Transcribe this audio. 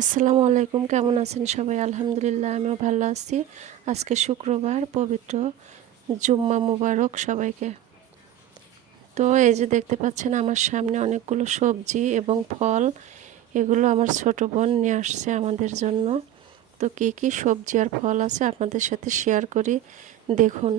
আসসালামু আলাইকুম, কেমন আছেন সবাই? আলহামদুলিল্লাহ, আমিও ভালো আছি। আজকে শুক্রবার, পবিত্র জুম্মা মুবারক সবাইকে। তো এই যে দেখতে পাচ্ছেন আমার সামনে অনেকগুলো সবজি এবং ফল, এগুলো আমার ছোট বোন নিয়ে আসছে আমাদের জন্য। তো কী কী সবজি আর ফল আছে আপনাদের সাথে শেয়ার করি, দেখুন।